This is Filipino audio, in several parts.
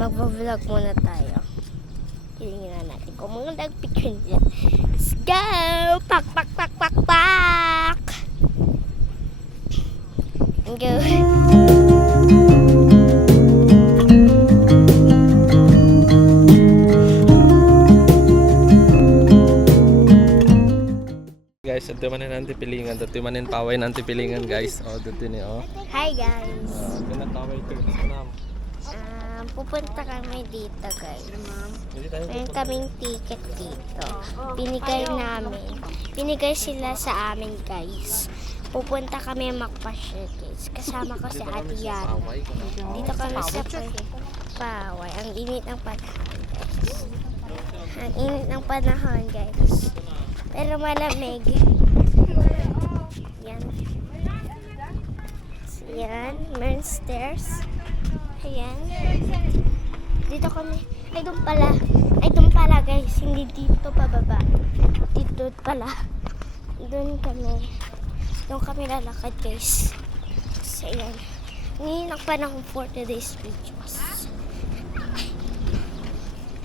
magvo-vlog muna tayo. Tingnan natin kung mga nagpicture niya. Let's go! Pak, pak, pak, pak, pak! Go! Guys, ito manin nanti pilingan, ito manin paway nanti pilingan guys. Oh, dito ni oh. Hi guys! Pinataway ko sa Pupunta kami dito guys. Hindi tayo Meron kaming ticket dito. Binigay sila sa amin guys. Pupunta kami magpasyal guys. Kasama ko si Ate Yana. Dito kami sa Paway. Ang init ng panahon guys. Ang init ng panahon guys. Pero malamig. Yan. Yan. Meron stairs. Ayan. Dito kami. Ay, doon pala. Ay, doon pala guys. Hindi dito pababa. Dito pala. Doon kami. Doon kami lalakad guys. So, ayan. Ngayon ang panahon for today's videos.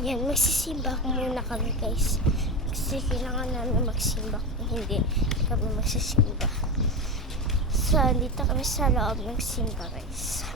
Ayan. Magsisimba muna kami guys. Kasi kailangan namin magsimba. Kung hindi kami magsisimba. So, dito kami sa loob ng simba guys.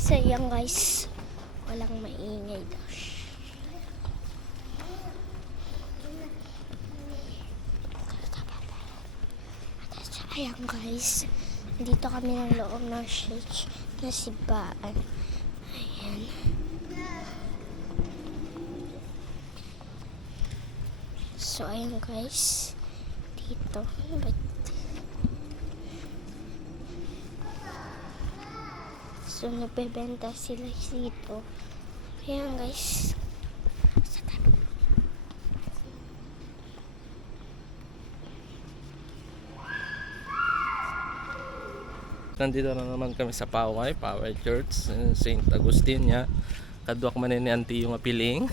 So, yan guys. Walang maingay daw. Ayan guys. Dito kami ng loob ng church na simbaan. Ayan. So, ayan guys. Dito. So, nagbebenta sila dito. Ayan guys. Nandito na naman kami sa Paway Church, St. Agustin ya. Kadwak man ni Auntie yung piling.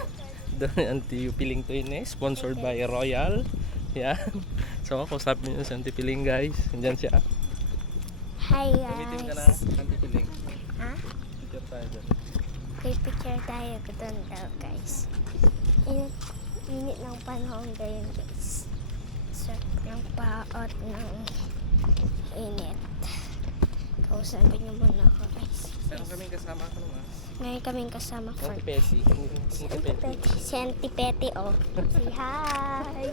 Doon ni Auntie yung piling to yun sponsored by Royal. Yan. So ako sabi niyo si Auntie Piling guys. Nandiyan siya. Hi Meeting ka na, guys. Auntie Piling. Ha? Picture tayo dyan. Okay, picture tayo doon daw guys. Init ng panahon ngayon guys. So, yung paot ng init. Kausapin niyo muna ako guys. Meron kaming kasama ako naman. Ngayon kaming kasama for Auntie Pesi. Si Auntie Petty, oh. Say hi!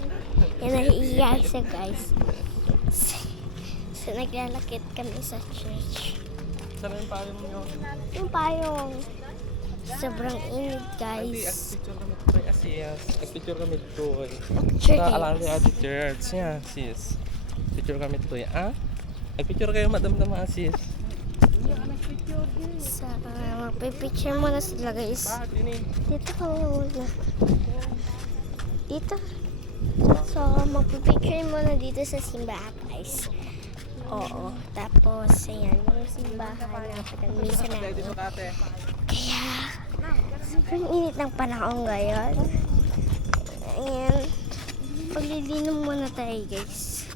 Yan, nahiiyak siya, guys. So, naglalakit kami sa church. Saan yung payong nyo? Yung payong. Sobrang init, Auntie, guys. picture kami to kay Asias. Picture kami to. Picture, Alam ko guys. Ate Church. Yeah, sis. Picture kami to. Ah? Picture kayo madam-dama Asis. So, magpipicture muna sila, guys. Bakit ini? Dito kami muna. Dito. So, magpipicture muna dito sa simbahan, guys. Oo. Tapos, ayan, yung simbahan na pagmisa namin. Kaya, sobrang init ng panahon ngayon. Ayan. Paglilinom muna tayo, guys.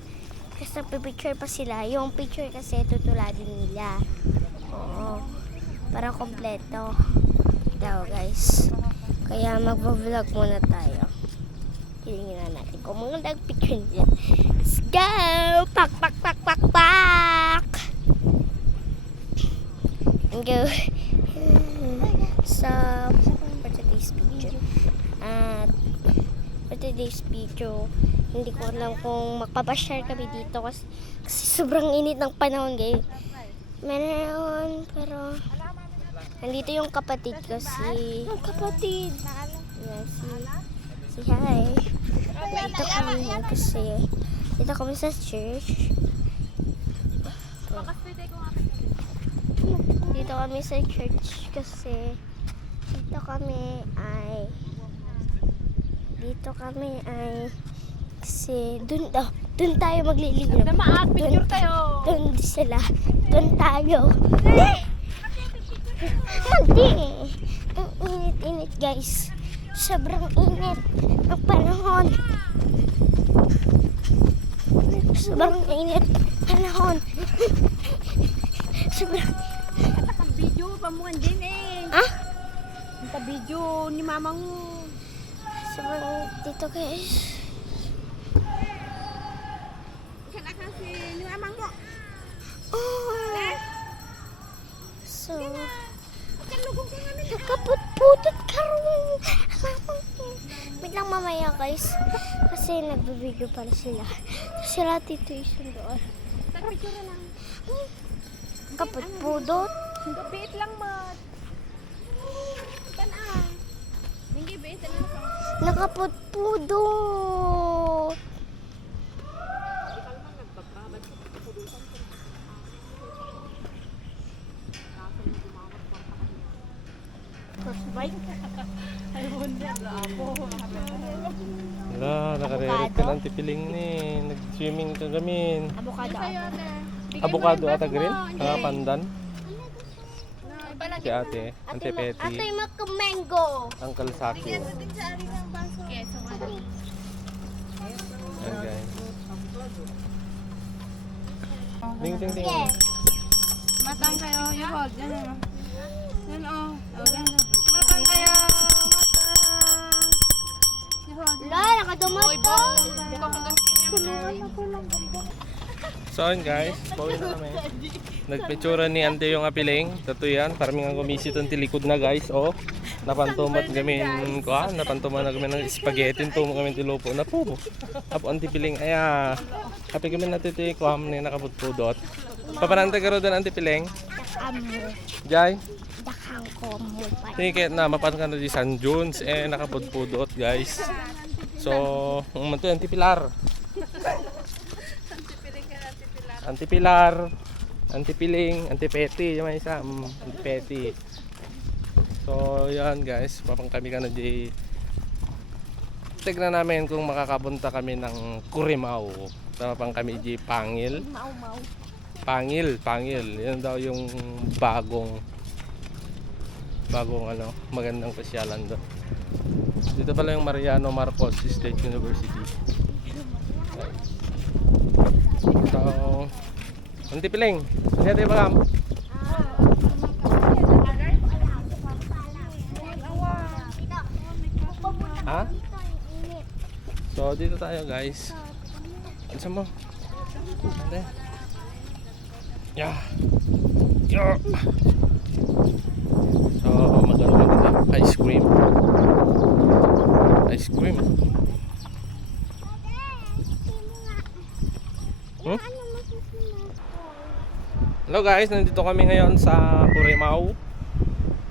Kasi nagpipicture pa sila. Yung picture kasi tutuladin nila. Oo. Para kompleto daw, guys. Kaya magvo-vlog muna tayo. Tingnan natin kung mga nagpicture niya. Let's go! Pak, pak, pak, pak, pak! Go! So, for today's video. For today's video, hindi ko alam kung magpapashare kami dito kasi sobrang init ng panahon, guys. Meron, pero nandito yung kapatid ko, si... Yung kapatid! Yeah, si hi. Dito kami kasi dito kami sa church. Dito kami sa church kasi dito kami ay kasi dun tayo maglilinom. Picture tayo. Dun sila. Dun tayo. Hindi. Ang init-init guys. Sobrang init ang panahon. Sobrang init panahon. Sobrang pamuhan din eh. Ah? Ang video ni mamang mo. Sobrang dito guys. Kana kasi ni mamang mo. Oh. So, Kalugong ko nga nila. nakaput-putot ka rin. Wait lang mamaya guys. Kasi nagbibigyo pala sila. Sila tito isun doon. Picture lang. Kaput-pudot. Bait lang mat. Tanang. Hindi bait na lang. Nakaput-pudot. Wala, nakareret ka ng tipiling ni. Nag-swimming ka gamin. Avocado. Avocado at green? Pandan? Si ate, Ante Petty, Ate magka-mango. Uncle Saki. Yan guys. Ding ding ding. Sige. Matang kayo, you hold. Yan o. Yan o. Matang kayo. Matang. You hold. Wala, nakadumot to. So yun guys, pauwi na kami. Nagpitsura ni Ante yung apiling. Tato yan, parang nga gumisit ang tilikod na guys. Oh, napantumat kami napantumat na kami ng spaghetti. Tumo kami tilupo na po. Apo Ante piling, aya. Kapi kami natiti ko ni nakaputpudot. Papananta ka ro doon Ante piling. Amo. Jai, Dakang ko mo pa. tingin na mapan ka na di San Jones. Nakaputpudot guys. So, umanto Ante Pilar. Ante Pilar. Ante Piling, Ante Petty, yung mga isa, Ante Petty. So, yan guys, papang kami ka na di. Tignan namin kung makakapunta kami ng Curimaao. Papang kami di Pangil. Mau-mau. Pangil. Yan daw yung bagong magandang pasyalan doon. Dito pala yung Mariano Marcos State University. So, Ante Piling, hindi tayo bagam. Ha? So, dito tayo guys. Ano mo? Ante. Yeah. So, maganda ice cream. Ice cream. Hmm? Hello guys, nandito kami ngayon sa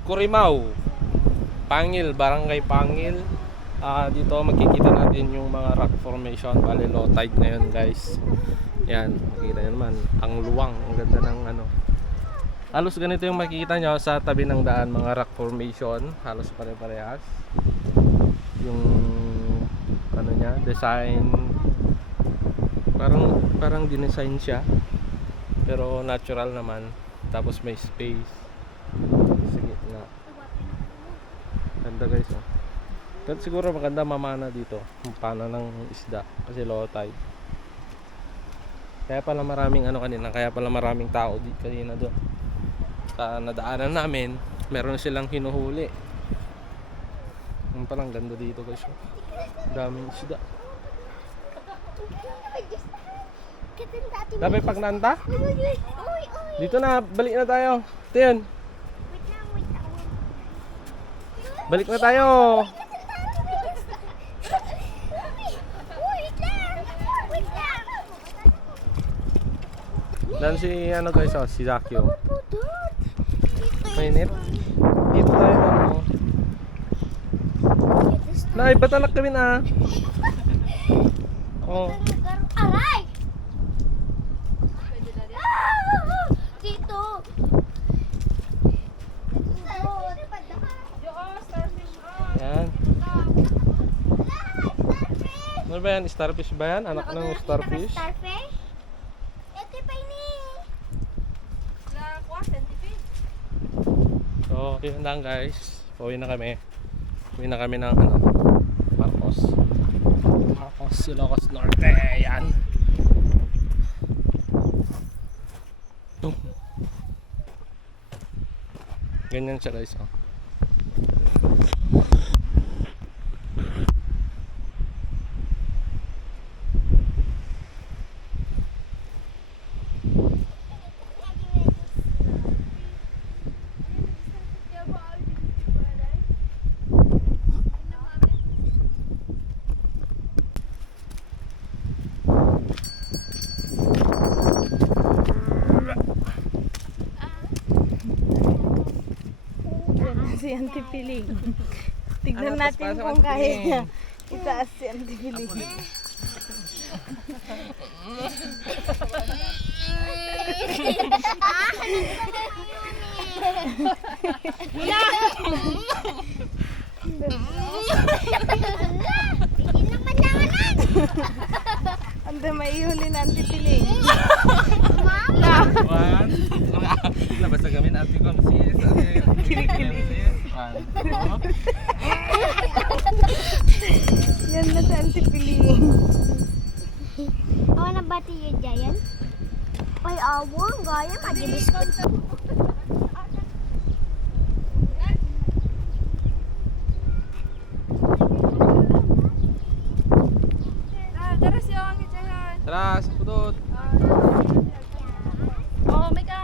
Curimaao, Pangil, Barangay Pangil. Dito makikita natin yung mga rock formation. Bale low tide ngayon guys. Yan, makikita nyo naman ang luwang, ang ganda ng halos ganito yung makikita nyo sa tabi ng daan, mga rock formation. Halos pare-parehas yung design. Parang dinesign siya, pero natural naman. Tapos may space sa gitna. Ganda guys oh. Kasi siguro maganda mamana dito yung pana ng isda kasi low tide. Kaya pala maraming kaya pala maraming tao kanina doon. Sa nadaanan namin, meron silang hinuhuli. Yung palang ganda dito guys. Daming isda. Dapat pag nanta? Dito na, balik na tayo. Ito yun. Balik na tayo. Dan si guys, si Zakyo. Mainit. Dito tayo Nay, ba't anak kami na? Oh. Aray! Dito. Yan. Ano ba yan? Starfish ba yan? Anak ng starfish? Starfish? Ito pa ini. So, yun lang guys. Pauwi na kami. Uwi na kami ng Marcos, Ilocos Norte. Yan. Ganyan siya guys. Oh. Si Auntie Piling. Tignan Ano, natin pasok, kung Auntie kaya Piling. niya. Itaas si Auntie Piling. Hindi naman naman. Ande, maihuli na Auntie Piling. One. Nabasa kami na ate ko. Yan na si Auntie Piling. Ako na bati yun dyan? Ay, awo. Gaya, mag-biskot. Tara siya ang kitchen. Tara, sa pudot. Oh, may ka